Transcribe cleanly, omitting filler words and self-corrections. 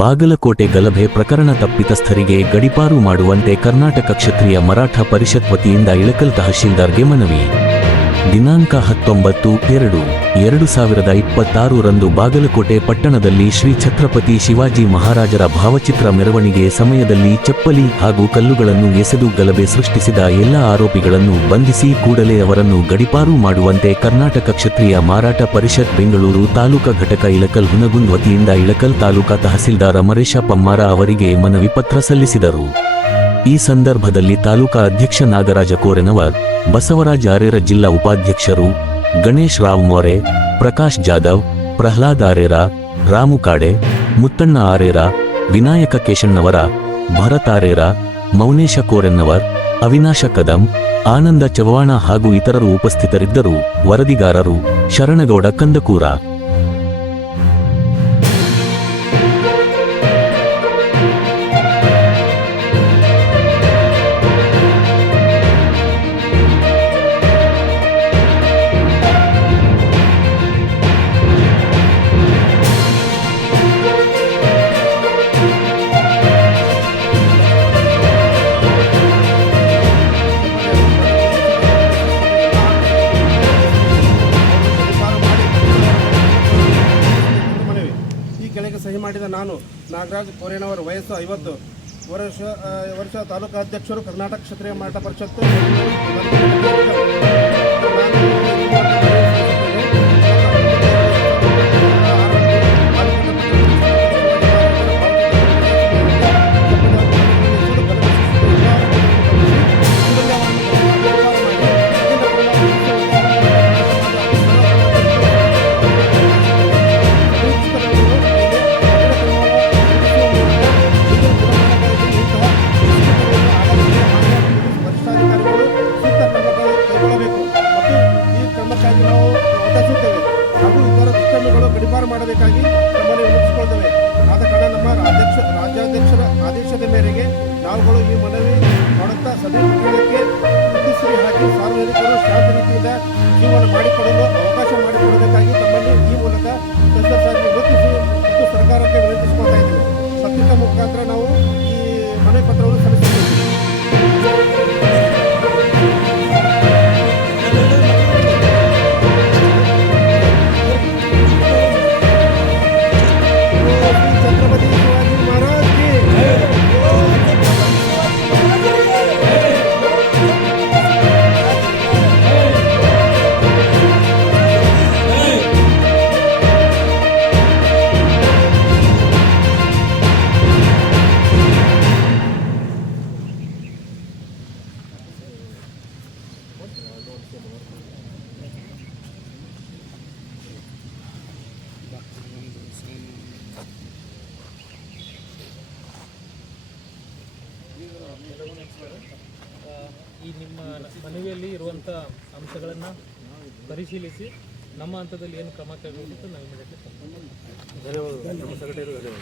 ಬಾಗಲಕೋಟೆ ಗಲಭೆ ಪ್ರಕರಣ ತಪ್ಪಿತಸ್ಥರಿಗೆ ಗಡೀಪಾರು ಮಾಡುವಂತೆ ಕರ್ನಾಟಕ ಕ್ಷತ್ರಿಯ ಮರಾಠ ಪರಿಷತ್ ವತಿಯಿಂದ ಇಳಕಲ್ ತಹಶೀಲ್ದಾರ್ಗೆ ಮನವಿ. ದಿನಾಂಕ 19/2/2026 ರಂದು ಬಾಗಲಕೋಟೆ ಪಟ್ಟಣದಲ್ಲಿ ಶ್ರೀ ಛತ್ರಪತಿ ಶಿವಾಜಿ ಮಹಾರಾಜರ ಭಾವಚಿತ್ರ ಮೆರವಣಿಗೆ ಸಮಯದಲ್ಲಿ ಚಪ್ಪಲಿ ಹಾಗೂ ಕಲ್ಲುಗಳನ್ನು ಎಸೆದು ಗಲಭೆ ಸೃಷ್ಟಿಸಿದ ಎಲ್ಲ ಆರೋಪಿಗಳನ್ನು ಬಂಧಿಸಿ ಕೂಡಲೇ ಅವರನ್ನು ಗಡೀಪಾರು ಮಾಡುವಂತೆ ಕರ್ನಾಟಕ ಕ್ಷತ್ರಿಯ ಮರಾಠ ಪರಿಷತ್ ಬೆಂಗಳೂರು ತಾಲೂಕಾ ಘಟಕ ಇಳಕಲ್ ಹುನಗುಂದ್ ವತಿಯಿಂದ ಇಳಕಲ್ ತಾಲೂಕಾ ತಹಸೀಲ್ದಾರ್ ಅಮರೇಶ ಪಮ್ಮಾರ ಅವರಿಗೆ ಮನವಿ ಪತ್ರ ಸಲ್ಲಿಸಿದರು. ಈ ಸಂದರ್ಭದಲ್ಲಿ ತಾಲೂಕಾ ಅಧ್ಯಕ್ಷ ನಾಗರಾಜ ಕೋರೆನವರ್, ಬಸವರಾಜ ಆರೇರ, ಜಿಲ್ಲಾ ಉಪಾಧ್ಯಕ್ಷರು ಗಣೇಶ್ ರಾವ್ ಮೊರೆ, ಪ್ರಕಾಶ್ ಜಾಧವ್, ಪ್ರಹ್ಲಾದ್ ಆರೇರ, ರಾಮು ಕಾಡೆ, ಮುತ್ತಣ್ಣ ಆರೇರ, ವಿನಾಯಕ ಕೇಶಣ್ಣವರ, ಭರತ್ ಆರೇರ, ಮೌನೇಶ ಕೋರೆನ್ನವರ್, ಅವಿನಾಶ ಕದಂ, ಆನಂದ ಚವ್ಹಾಣ ಹಾಗೂ ಇತರರು ಉಪಸ್ಥಿತರಿದ್ದರು. ವರದಿಗಾರರು ಶರಣಗೌಡ ಕಂದಕೂರ. ಸಹಿ ಮಾಡಿದ ನಾನು ನಾಗರಾಜ್ ಕೋರೆನವರ್, ವಯಸ್ಸು 50 ವರ್ಷ, ತಾಲೂಕಾ ಅಧ್ಯಕ್ಷರು, ಕರ್ನಾಟಕ ಕ್ಷತ್ರಿಯ ಮರಾಠ ಪರಿಷತ್ತು. ಗಡೀಪಾರು ಮಾಡಬೇಕಾಗಿ ನಮ್ಮನ್ನು ವಿನಂತಿಸಿಕೊಳ್ತೇವೆ. ಆದ ಕಾರಣ ನಮ್ಮ ರಾಜ್ಯಾಧ್ಯಕ್ಷರ ಆದೇಶದ ಮೇರೆಗೆ ನಾವುಗಳು ಈ ಮನವಿ ಮಾಡುತ್ತಾ ಸಭೆ ಪ್ರಕರಣಕ್ಕೆ ಪ್ರತಿಶ್ರೀ ಹಾಕಿ ಸಾರ್ವಜನಿಕರು ಶಾಂತ ರೀತಿಯಿಂದ ಜೀವನ ಮಾಡಿಕೊಡಲು ಅವಕಾಶ ಮಾಡಿಕೊಡಬೇಕಾಗಿ ತಮ್ಮಲ್ಲಿ ಈ ಮೂಲಕ ತಹಸೀಲ್ದಾರ್ಗೆ ವಿನಂತಿಸಿ ಮತ್ತು ಸರ್ಕಾರಕ್ಕೆ ವಿನಂತಿಸಿಕೊಳ್ತಾ ಇದ್ದೇವೆ. ಪತ್ರಿಕಾ ಮುಖಾಂತರ ನಾವು ಈ ಮನವಿ ಪತ್ರವನ್ನು ಸಲ್ಲಿಸುತ್ತೇವೆ. ಈ ನಿಮ್ಮ ಮನವಿಯಲ್ಲಿ ಇರುವಂಥ ಅಂಶಗಳನ್ನು ಪರಿಶೀಲಿಸಿ ನಮ್ಮ ಹಂತದಲ್ಲಿ ಏನು ಕ್ರಮ ಕೈಗೊಳ್ಳುತ್ತೆ ನಾವು ಇಮಿಡಿಯೇಟ್ಲಿ ಧನ್ಯವಾದಗಳು.